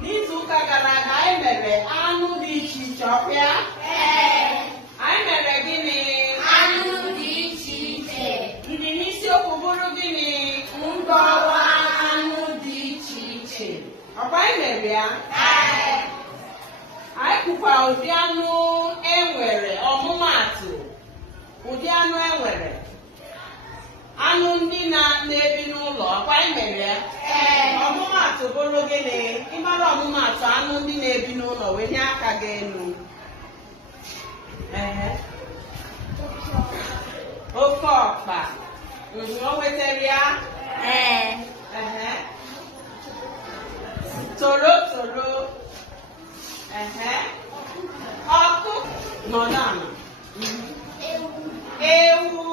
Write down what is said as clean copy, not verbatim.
N'izuụka gara aga anyị mere anụ dị iche iche ọkwa. Anyị mere gịnị? Anụ dị iche iche. Ndị n'isiokwu bụrụ gịnị? Nkọwa anụ dị iche iche. Ọkwa anyị mere ya? Anyị kwukwa ụdị anụ enwere, ọmụmaatụ ụdị anụ enwere. Anụ ndị na-ebi n'ụlọ, ọkwa anyị mere ya? Ọmụmaatụ bụrụ gịnị? Ịmara ọmụmaatụ anụ ndị na-ebi n'ụlọ, wee nye aka gị elu. Oke ọkpa. O wetara ya? Torotoro. Ọkụ nọ n'ala. Ewu.